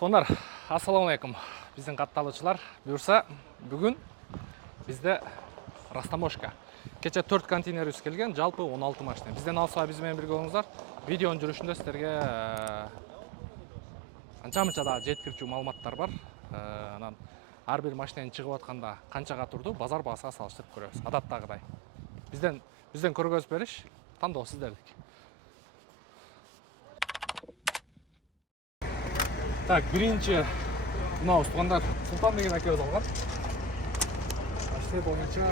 Dostlar, assalamu alaikum. Біздің қатталушылар, бұйырса, бүгін бізде Растаможка. Кеше 4 контейнер келген, жалпы 16 машина. Бізден алса бізбен бірге болыңыздар. Видеоның жүрішінде сіздерге анча-мынча да жеткірчүү маалыматтар бар. Ар бир машинаның чыгып атканда канчага турду, базар баасына салыштырып көрөбүз. Адаттагыдай. Бізден көргөз бериш, тандоо сиздердики. Так, биринчи мынау тугандар Султан деген акебиз алган. Машина боюнча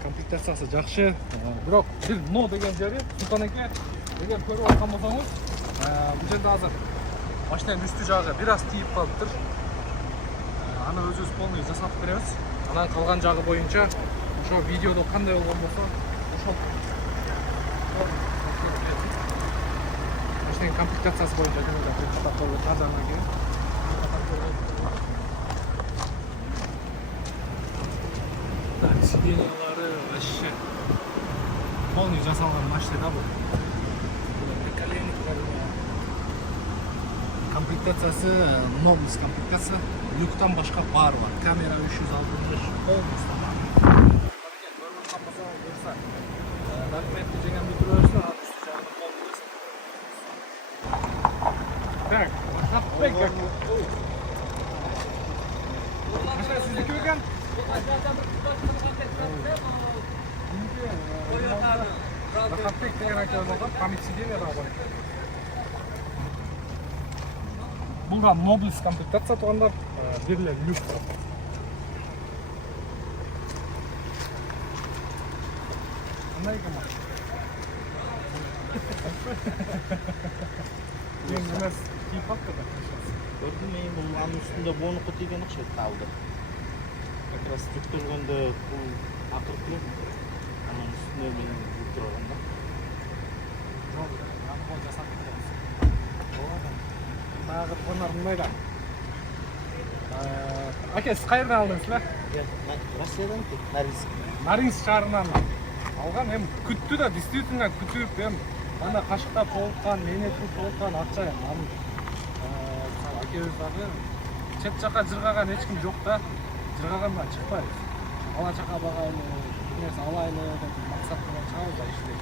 комплектациясы жакшы. Бирок бир но деген жери Султан аке эгер көрүп аткан болсоңуз, бул жерде азыр машинанын үстү жагы бир аз тийип калыптыр. Аны өзүбүз полный жасап беребиз. Анан калган жагы боюнча ошо видеодо кандай болгон болсо, ошол машинанын комплектациясы боюнча так, сиденьялары вообще полный жасалган машина бул. Комплектациясы новый комплектация. Люктан башка баары бар. Камера 360 полностью. Документти жеген бүтүрөбүз, анан үстү жагын полностью. Так, хатбек как. Машина сиздики бекен? Хатбек деген акебиз алган, память сиденья да бар. Бұл да Nobles комплектация туғандар, берлер люк. Қандай екен ма? Ең емес кейіп қалды да? Көрдім мен бұл аның үстінде бонуқы тиген ұқшайды қалды. Как раз жүктелгенде бұл ақыртылы аның үстінде менің бұл тұрғанда. Жоқ, аны бұл жасап кетеміз. Тағы бұнар мұндайда. Аке, сіз қайырдан алдыңыз ба? Россиядан тек, Наринск. Наринск шаарынан алған, күтті да, действительно күтіп, анда қашықтап толыққан, менетіп толыққан ақша. Акебіз бағы, чет жаққа жырғаған ешкім жоқ та, жырғағаннан шықпайыз. Ала жаққа бағайлы, нәрсе алайлы, мақсат қылған шығамыз да іште.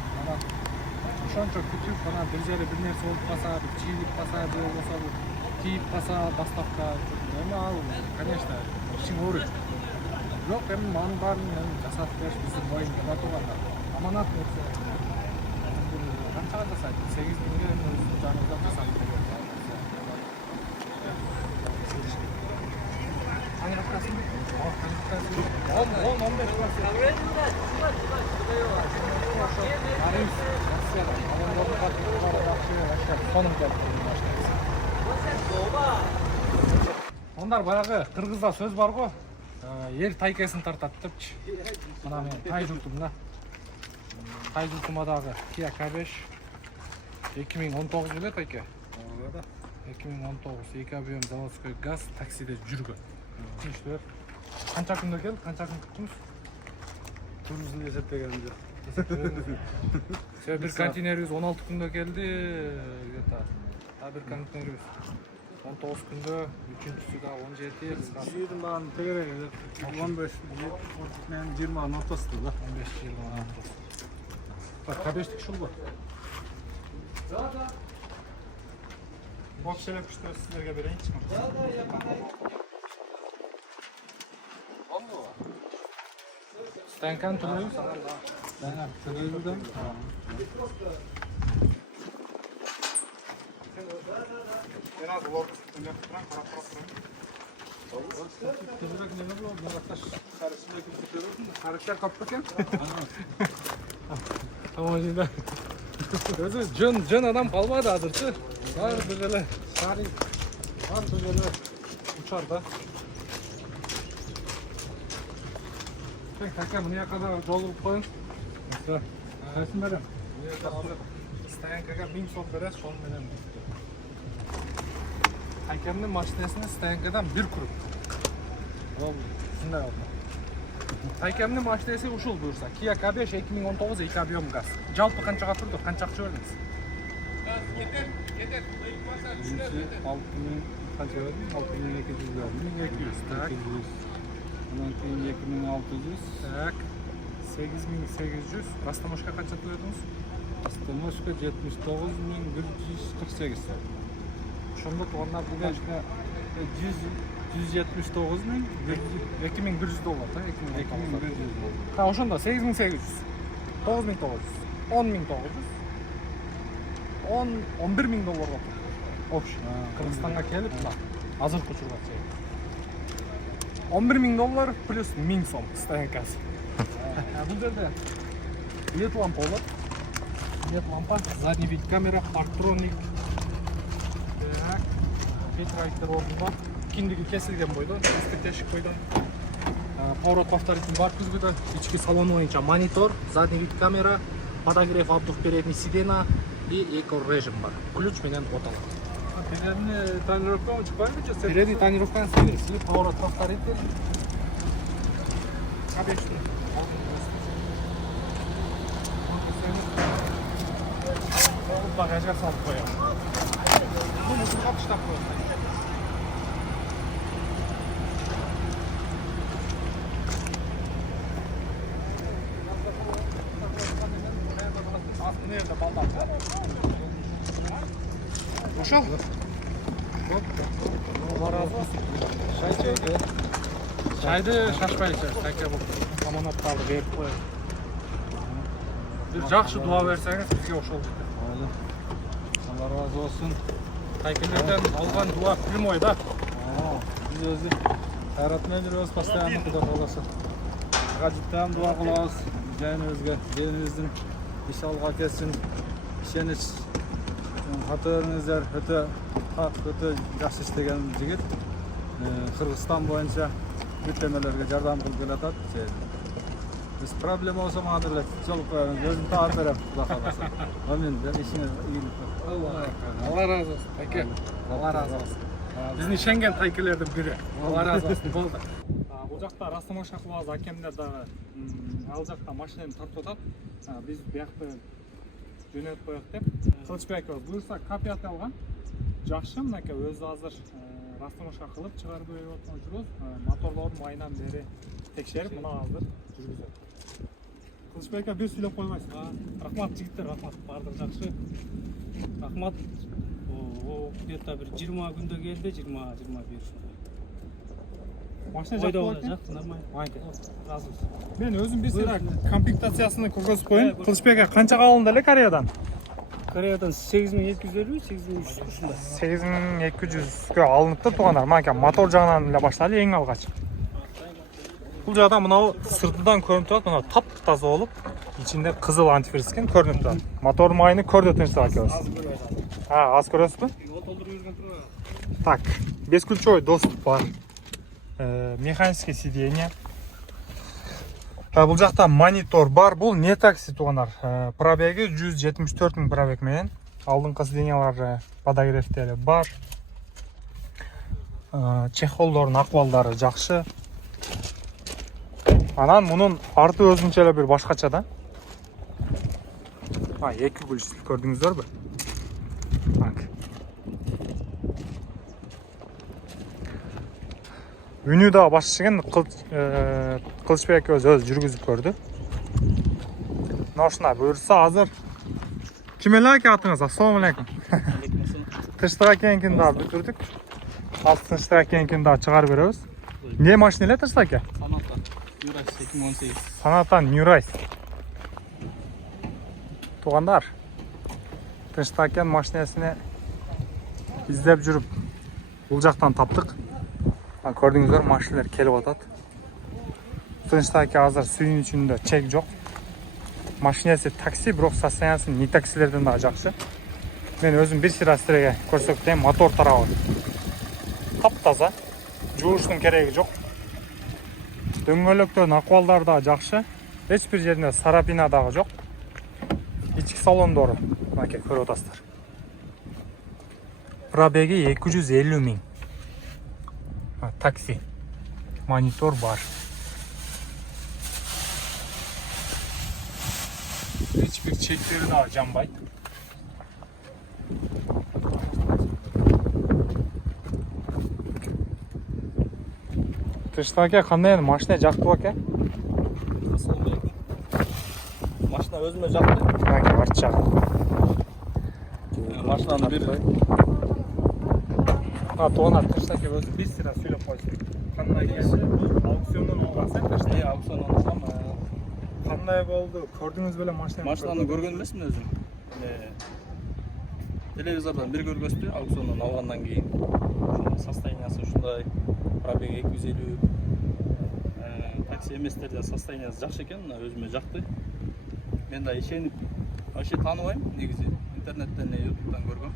Ошончо күтүп, анан бир жерде бир нерсе болуп калса, бир чийилип калса, же болбосо тийип калса, доставка эми ал, конечно, ишиң ооруйт. Бирок эми анын баарын жасап бериш биздин моюнда бар турганда. Аманат нерсе. Канчага жасайт? 8 миңге өзүнүн жанында жасап берет. Аңыраттасың? 10-15 класс. Ондар баягы кыргызда сөз бар го, эл тайкасын тартат депчи. Мына мен тай журтумда. Тай журтума дагы Kia K5 2019 эле тайка. 2019 2 объем заводской газ таксиде жүргөн. Иштер. Канча күндө келди? Канча күн күттүңүз? Туризмде есептеген жоқ. Bir konteyneriz 16 күндө келди, где-то. Bir konteyneriz 19 күндө, үчүнчүсү да 17, кыскасы. Жиырманың тегерегі 15 мен 20-ның ортасы да. 15-20 ортасы. K5'lik шул го. Бокшелеп күштер сіздерге берейінші. Станканы төлөйбүз, анан да. Төлөйбүдөн. Biraz log üstünde tuturan karap turan. Tezirek ne bu? Arkadaş sarısını tutuyorsun. Sarıklar kapatırken. Tamam şimdi. Özü can adam kalmadı hazırçı. Var böyle sarı. Var böyle uçar da. Kaka buraya kadar dolup koyun. İşte. Resim verin. İsteyen kaka 1000 soğuk verir, son benim. Hakemnin maşinesini Stayanka'dan bir kurup. Şunday oldu. Hakemnin maşinesi uşul buyursa. Kia K5 2019 2 объем gaz. Жалпы kançaga turdu? Kançakçı verdiniz? Gaz yeter. Birinci 6000 kaç verdim? 6200 verdim. 200, tak. 800. Ondan keyin 2600. Так. 8800. Растаможка қанша төледіңіз? Астамошка 79148 сом. Ошондо туугандар бұл Başka 179 $2100 доллар, да? 2100 доллар. Та ошондо 8800, 9900, 10900, 11000 долларга тур. Общий. Кыргызстанга келип, мына азыркы учурга чейин. $11000 плюс 1000 сом стоянкасы. Бул жерде LED лампа болот. LED лампа, задний вид камера, парктроник. Так. Петрайктер ордунда. Киндиги кесилген бойдо, эски тешик бойдо. Поворот повторитель бар күзгүдө. Ички салон боюнча монитор, задний вид камера, подогрев обдув передний сиденья и эко режим бар. Ключ менен оталат. Передний тонировка çıkmayı mı? Передний тонировканы сервиси, поворот повторитель. Обычный. Багажга салып коём. Муну капчыктап коём. Ошол? Çay çaydı. Чайды шашпай ичебиз, таке болуп. Аманаттарды берип коёбуз. Бир жакшы дуа берсеңиз бизге ошол. Öyle. Allah razı olsun. Тайкелерден алган дуа прямой да. Biz özü hayratmaya жүрөбүz постоянно Кудай кааласа. Гажиттан дуа кылабыз. Жайыңызга, жериңиздин иш алга кетсин. Ишенич катарыңыздар өтө жакшы иштеген жигит. Кыргызстан боюнча бүттемелерге жардам кылып келатат. Biz problem olsa mağdur et. Çoluk gözüm tağır verem. Kula kalmasın. Amin. Ben işine iyilik ver. Алла разы болсун. Таке. Алла разы болсун. Биздин ишенген тайкелердин бири. Алла разы болсун. Болду. Бул жакта Растамаш Акбалаз акемдер дагы ал жакта машинаны тартып атат. Биз биякта жөнөтүп коёк деп. Кылычбек ака буюрса копия алган. Жакшы, мынакей өзү азыр Растамашка кылып чыгарып берип аткан жүрөбүз. Моторлордун майынан бери текшерип, мына азыр жүргүзөт. Кылычбек ака бир сүйлөп койбойсуз. Рахмат жигиттер, рахмат. Баардыгы жакшы. Рахмат. Где-то bir 20 күндө келди, 20-21 ушундай. Машина Койдо жакты болот, экен. жакты, нормально. Майке. Разыбыз. Мен өзүм бир сыйра комплектациясын көргөзүп коеюн. Кылычбек ака канчага алынды эле Кореядан? Кореядан 8250, 8300 ушундай. 8200гө алыныпты туугандар. Мынакей мотор жагынан эле баштайлы эң алгач. Бул жагда мынау сыртынан көрүнүп турат, мына таптаза болуп, ичинде кызыл антифриз экен көрүнүп турат. Мотор майыны көрдү тынчтык экебиз. Аз көрөсүзбү? Так, бесключевой доступ бар. Механическое сиденье. Бул жакта монитор бар. Бул не такси туугандар. Пробеги 174 000 пробег менен. Алдыңкы сиденьялары подогревтери бар. Чехолдордун акыбалдары жакшы. Анан мунун арты өзүнчө эле бир башкача да. Эки күлүш көрдүңүздөрбү? Так. Үнү да башка экен, Кылычбек өзү жүргүзүп көрдү. Мына ушундай буюрса азыр ким эле аке атыңыз? Ассалам алейкум. Тынчтык акенкини дагы бүтүрдүк. Азыр Тынчтык акенкини дагы чыгарып беребиз. Не машина эле Тынчтык аке? Саната. Юрас 2018. Санатан Нюрайс. Туугандар, Тынчтык акен машинасыны издеп жүрүп бул жактан таптык. Көрдүңүздөр, машиналар келип атат. Тынчтык аке азыр сүйүнүчүндө чек жок. Машинасы такси, бирок состояниясы не таксилерден дагы жакшы. Мен өзүм бир сыйра силерге көрсөтөйүн, мотор тарабы таптаза, жууштун кереги жок. Дөңгөлөктөрдүн акыбалдары дагы жакшы. Эч бир жеринде сарапина дагы жок. Ички салондору мынакей көрүп атасыздар. Пробеги 250 000. Такси. Монитор бар. Эч бир чектери дагы жанбайт. Тышта аке кандай эми машина жактыбы аке? Машина өзүмө жакты. Аке арт жагы. Машинаны бир Тугана Тышта аке өзү бистира сүйлөп койсун. Кандай келди? Аукциондон алгансың Тышта. аукциондон алгам. Кандай болду? Көрдүңүз беле машинаны? Машинаны көргөн эмесмин өзүм. Телевизордон бир көргөздү аукциондон алгандан кийин. Состояниясы ушундай, пробеги 250. Такси эместерде состояниясы жакшы экен, өзүмө жакты. Мен да ишенип, вообще тааныбайм негизи. Интернеттен, YouTube'дан көргөм.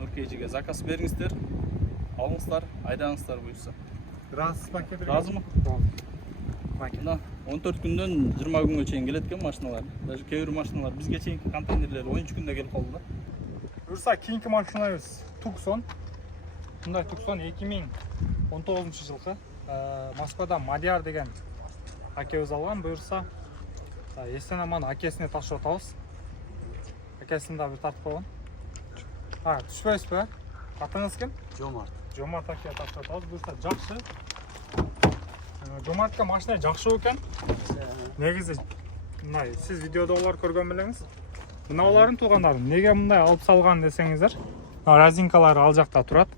Нуркейжиге заказ бериңиздер, алыңыздар, айдаңыздар буюрса. Ыраазысызбы аке? Ыраазымын. Мына 14 күндөн 20 күнгө чейин келет экен машиналар. Даже кээ бир машиналар бизге чейинки контейнерлер 13 күндө келип калды да. Буюрса кийинки машинабыз Tucson. Мындай Tucson 2019-жылкы Москвада Мадияр деген акебиз алган. Буюрса эстен аман акесине тапшырып атабыз. Акесин да бир тартып койгон. Түшпөйсүзбү? Атыңыз ким? Жомарт. Жомарт аке тапшырып атабыз. Буюрса жакшы. Жомартка машина жакшы экен. Негизи мындай сиз видеодогулар көргөн белеңиз. Мыналарын туугандарым неге мындай алып салган десеңиздер, разинкалары ал жакта турат.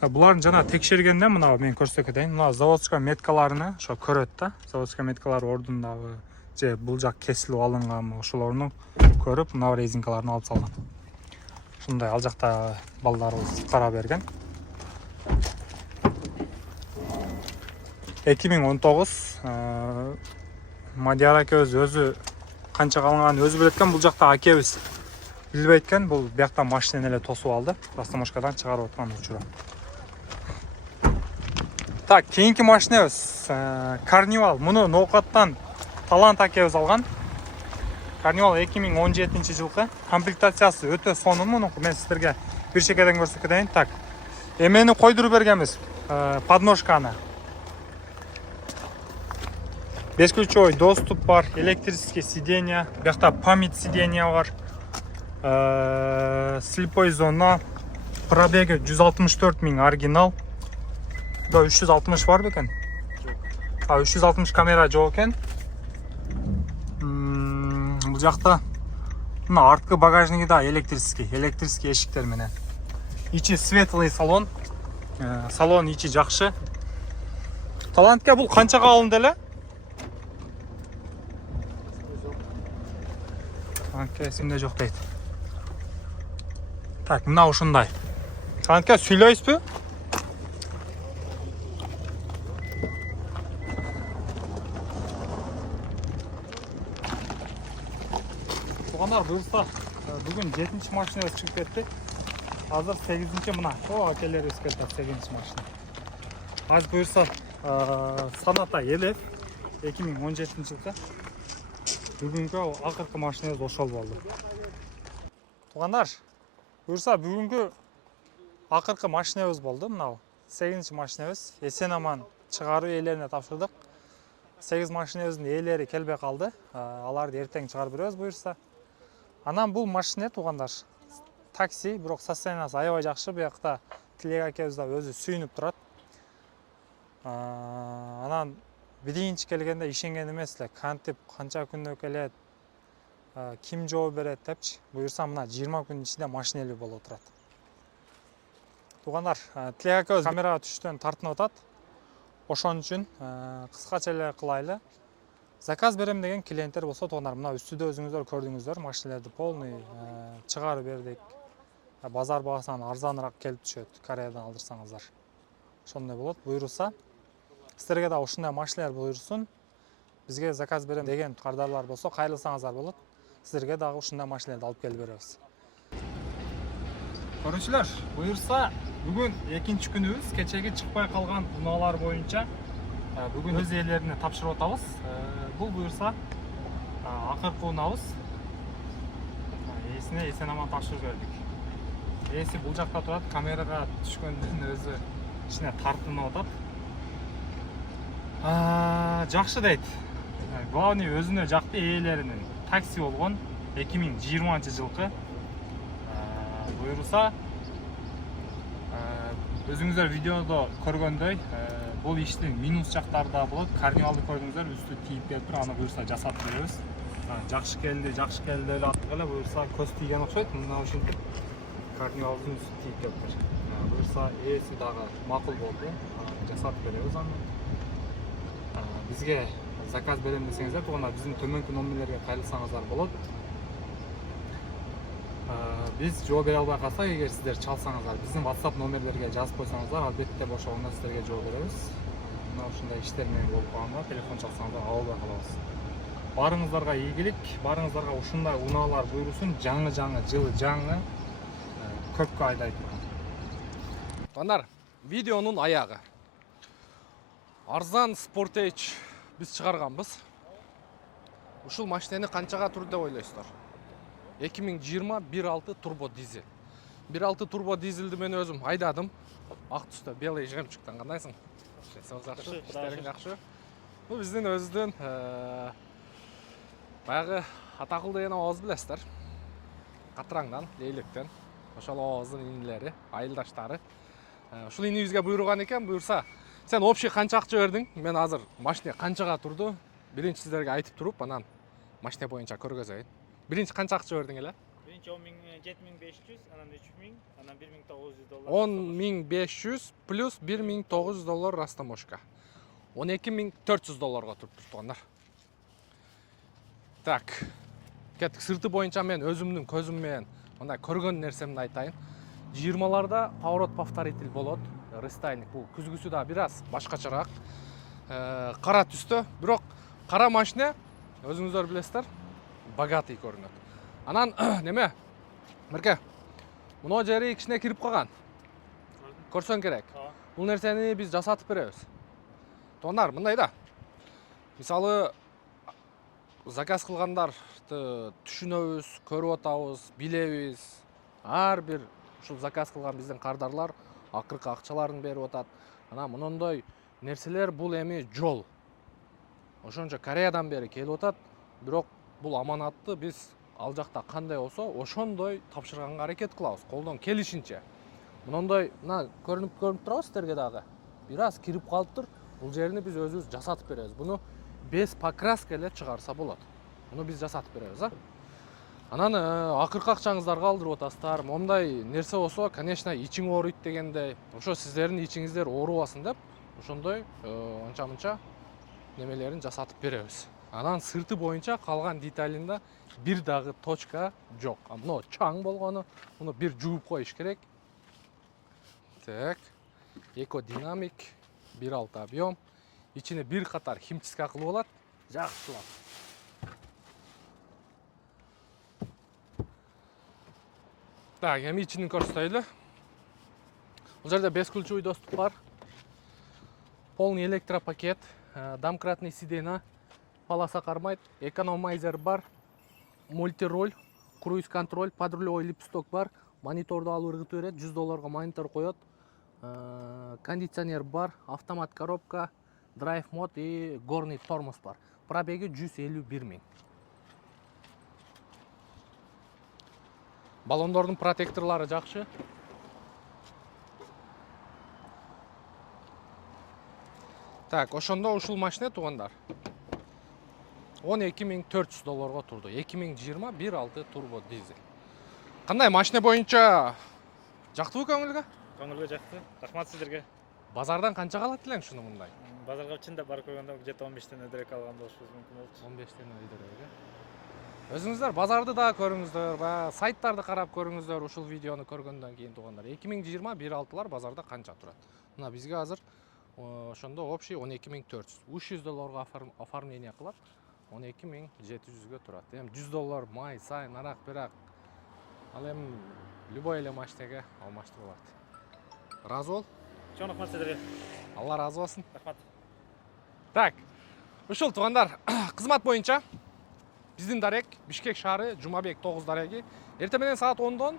Буларын жана текшергенде мына мен көрсөтө кетейин. Мына заводская меткаларыны ошо көрөт да. Заводская меткалар ордундагы же бул жак кесилип алынган ошолорну көрүп, мына резинкаларын алып салган. Ушундай ал жакта балдарыбыз кара берген. 2019 Мадияр акебиз өзү канча калганын өзү билет экен. Бул жакта акебиз билбейт экен. Бул биякта машинени эле тосуп алды. Растаможкадан чыгарып аткан учуру. Так, кийинки машинабыз Carnival. Муну Ноокаттан Талант акебиз алган. Carnival 2017-жылкы. Комплектациясы өтө сонун. Муну мен сиздерге бир шекеден көрсөтүп кетейин. Так, эмени койдуруп бергенбиз. Подножканы. Бесключевой доступ бар, электрический сиденья, биякта память сиденья бар, слепой зона, пробеги 164 000 оригинал. Да 360 бар бекен? 360 камера жок экен. Бул жакта мына арткы багажниги да электрический эшиктер менен. Ичи светлый салон. Салон ичи жакшы. Талантка бул канчага алынды эле? Эсимде жок дейт. Так, мына ушундай. Талантка сүйлөйсүзбү? Тугандар, буюрса бүгүн 7-чи машинабыз чыгып кетти. Азыр 8-чи мына. Акелерибиз келди, 8-чи машина. Азыр буюрса Sonata Elef 2017-жылкы. Бүгүнкү акыркы машинабыз ошол болду. Тугандар, буюрса бүгүнкү акыркы машинабыз болду. Мына 8-чи машинабыз. Эсен аман чыгаруу ээлерине тапшырдык. 8 машинабыздын ээлери келбей калды. Аларды эртең чыгарып беребиз буюрса. Анан бул машина тугандар такси, бирок состояниясы аябай жакшы. Биякта Тилек акебиз да өзү сүйүнүп турат. Анан биринчи келгенде ишенген эмес эле. Кантип канча күндө келет, ким жооп берет депчи. Буюрса мына 20 күн ичинде машинели болуп турат. Тугандар, Тилек акебиз камерага түштөн тартынып атат. Ошон үчүн кыскача эле кылайлы. Заказ берем деген клиенттер болсо, тугандар, мына үстүдө өзүңүздөр көрдүңүздөр, машинелерди полный чыгарып бердик. Базар багасынан арзаныраак келип түшөт, Кореядан алдырсаңыздар. Ошондой болот. Буюрса, сиздерге да ушундай машинелер буйрсун. Бизге заказ берем деген кардарлар болсо, кайрылсаңыздар болот. Сиздерге дагы ушундай машинелерди алып келип беребиз. Көрүүчүлөр, буюрса, бүгүн 2-чи күнүбүз. Кечеги чыкпай калган унаалар боюнча бүгүн өз ээлерине тапшырып атабыз. Бул буюрса акыркы унабыз. Ээсине эсен аман тапшырып бердик. Ээси бул жакта турат, камерага түшкөндөн өзү ичине тартынып атат. Жакшы дейт. Главный өзүнө жакты ээлеринин такси болгон 2020-жылкы. Буюрса Өзүңүздөр видеодо көргөндөй, бул иштин минус жактары да болот. Карнивалды көрдүңүздөр, үстү тийип келип туруп, аны буюрса жасап беребиз. Жакшы келди деп аттык эле буюрса көз тийген окшойт. Мына ушинтип карнивалдын үстү тийип келиптир. Буюрса ээси дагы макул болду. Жасап беребиз аны. Бизге заказ берем десеңиздер, туугандар биздин төмөнкү номерлерге кайрылсаңыздар болот. Biz жооп бере албай калсак, эгер сиздер чалсаңыздар, биздин WhatsApp номерлерге жазып койсоңуздар, албетте бошогондо сиздерге жооп беребиз. Мына ушундай иштер менен болуп калганда телефон чалсаңыздар ала албай калабыз. Барыңыздарга ийгилик, барыңыздарга ушундай унаалар буйрусун, жаңы жылы жаңы көпкө айдай турган. Туугандар, видеонун аягы. Арзан Sportage биз чыгарганбыз. Ушул машинени канчага турду деп ойлойсуздар? 2020 1.6 турбо дизель. 1.6 турбо дизельди мен өзүм айдадым. Ак түстө белый жемчугтан кандайсың? Жакшы, иштериң жакшы. Бул биздин өзүдөн баягы Атакул деген ооз билесиздер. Катыраңдан, Лейлектен. Ошол ооздун инилери, айылдаштары. Ушул инибизге буйруган экен, буюрса, сен общий канча акча бердиң? Мен азыр машина канчага турду? Биринчи сиздерге айтып туруп, анан машина боюнча көргөзөйүн. Биринчи канча акча бердиң эле? Биринчи 7500, анан 3000, анан $1900. 10500 плюс $1900 растаможка. $12400 туруптур туугандар. Так. Кеттик, сырты боюнча мен өзүмдүн көзүм менен мындай көргөн нерсемди айтайын. 20ларда поворот повторитель болот. Рестайлинг бул күзгүсү да бир аз башкачараак. Кара түстө, бирок кара машина өзүңүздөр билесиздер, богатый көрүнөт. Анан неме? Мырке, мына жери кичине кирип калган. Көрсөң керек. Бул нерсени биз жасатып беребиз. Туугандар, мындай да. Мисалы, заказ кылгандарды түшүнөбүз, көрүп атабыз, билебиз. Ар бир ушул заказ кылган биздин кардарлар акыркы акчаларын берип атат. Анан монондой нерселер бул эми жол. Ошончо Кореядан бери келип атат, бирок бул аманатты биз ал жакта кандай болсо, ошондой тапшырганга аракет кылабыз, колдон келишинче. Монондой, мына көрүнүп турабы сиздерге дагы. Бир аз кирип калыптыр. Бул жерини биз өзүбүз жасатып беребиз. Буну без покраска эле чыгарса болот. Муну биз жасатып беребиз, Анан акыркы акчаңыздарга алдырып атасыздар. Момундай нерсе болсо, конечно, ичиң ооруйт дегендей, ошо сиздердин ичиңиздер оорубасын деп, ошондой анча-мынча немелерин жасатып беребиз. Анан сырты боюнча калган деталинде бир дагы точка жок. Мына чаң болгону, муну бир жууп коюш керек. Так. Экодинамик, 1.6 объем. Ичине бир катар химчистка кылып алат. Жакшылап. Так, эми ичинин көрсөтөйлү. Бул жерде бесключевый доступ бар. Полный электропакет, домкратный сиденье, полоса кармайт, экономайзер бар, мультироль, круиз контроль, подрулевой липсток бар, мониторду алып ыргытып берет, $100 монитор коет, кондиционер бар, автомат коробка, драйв мод и горный тормоз бар. Пробеги 151 000. Баллондордун протекторлары жакшы. Так, ошондо ушул машина туугандар $12400 турду. 2020 1.6 турбо дизель. Кандай машина боюнча жактыбы көңүлгө? Көңүлгө жакты. Рахмат сиздерге. Базардан канча алат элең шуну мындай? Базарга чында бар көргөндө где-то 15тен өйдөрөөк алган болушубуз мүмкүн болчу. 15тен өйдөрөөк. Өзүңүздөр базарды да көрүңүздөр, сайттарды карап көрүңүздөр ушул видеону көргөндөн кийин туугандар. 2020 1.6лар базарда канча турат? Мына бизге азыр ошондо общий $12400. $300 оформление кылат. $12700 турат. Эми $100 май, сайын, арак, бирак. Ал эми любой эле машинеге алмаштырып алат. Разы бол? Чоң рахмат сиздерге. Алла разы болсун. Рахмат. Так, ушул туугандар, кызмат боюнча биздин дарек Бишкек шаары, Жумабек 9 дареги. Эртең менен саат 10дон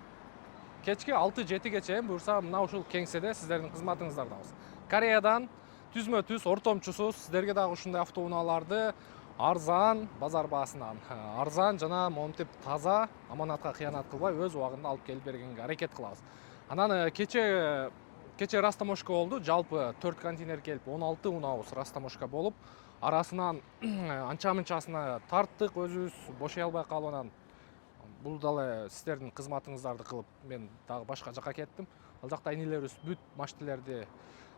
кечки 6-7ге чейин буюрса мына ушул кеңседе сиздердин кызматыңыздардабыз. Кореядан түзмө-түз ортомчусуз сиздерге дагы ушундай автоунааларды арзан, базар баасынан арзан жана монтип таза, аманатка кыянат кылбай өз убагында алып келип бергенге аракет кылабыз. Анан кече кече растаможка болду. Жалпы 4 контейнер келип 16 унабыз растаможка болуп, арасынан анча-мынчасына тарттык, өзүбүз бошой албай калып анан бул дагы сиздердин кызматыңыздарды кылып мен дагы башка жака кеттим. Ал жакта инилерибиз бүт машиналерди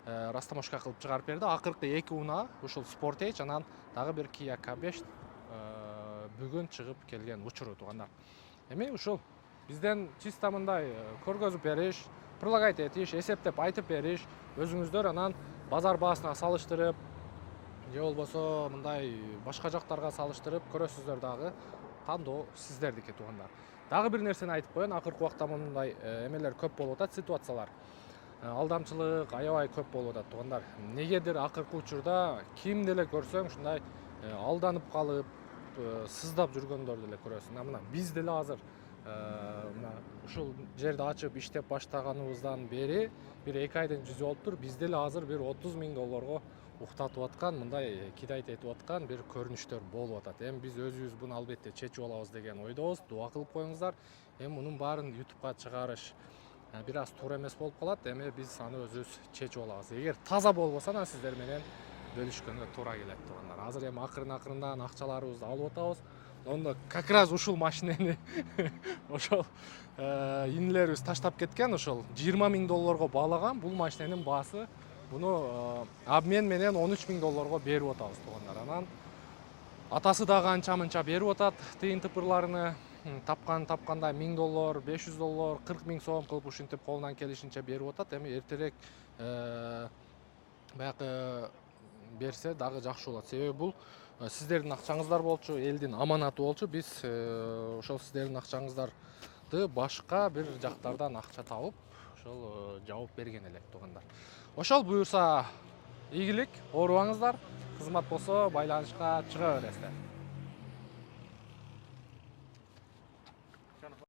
растаможка кылып чыгарып берди. Акыркы 2 унаа ушул Sportage, анан дагы бир Kia K5 бүгүн чыгып келген учуру туугандар. Эми ушул бизден чисто мындай көргөзүп бериш, предлагать этиш, эсептеп айтып бериш, өзүңүздөр анан базар баасына салыштырып, же болбосо мындай башка жактарга салыштырып көрөсүздөр дагы. Кандоо сиздердики туугандар. Дагы бир нерсени айтып коеюн, акыркы убакта мындай эмелер көп болуп атат, ситуациялар. Алдамчылык аябай көп болуп атат туугандар. Негедир акыркы учурда ким деле көрсөң ушундай алданып калып, сыздап жүргөндөрдү эле көрөсүң. Мына биз деле азыр мына ушул жерди ачып иштеп баштаганыбыздан бери бир 2 айдын жүзү болуптур. Биз деле азыр бир 30 000 долларга уктатып аткан, мындай кидайт этип аткан бир көрүнүштөр болуп атат. Эми биз өзүбүз буну албетте чечип алабыз деген ойдобуз. Дуа кылып коюңуздар. Эми мунун баарын YouTube'га чыгарыш бир аз туура эмес болуп калат. Эми биз аны өзүбүз чечип алабыз. Эгер таза болбосо анан сиздер менен бөлүшкөнгө туура келет туугандар. Азыр эми акырын-акырындан акчаларыбызды алып атабыз. Онда как раз ушул машинени ошол инилерибиз таштап кеткен, ошол 20 000 долларга баалаган бул машиненин баасы. Буну обмен менен 13 000 долларга берип атабыз туугандар. Анан атасы дагы анча-мынча берип атат тыйын тыпырларыны. Тапкандай 1000 доллар, 500 доллар, 40 000 сом кылып ушинтип колунан келишинче берип атат. Эми эртерээк баягы берсе дагы жакшы болот. Себеби бул сиздердин акчаңыздар болчу, элдин аманаты болчу. Биз ошол сиздердин акчаңыздарды башка бир жактардан акча табып, ошол жабып берген элек туугандар. Ошол буюрса ийгилик, оорубаңыздар. Кызмат болсо байланышка чыга бересиздер.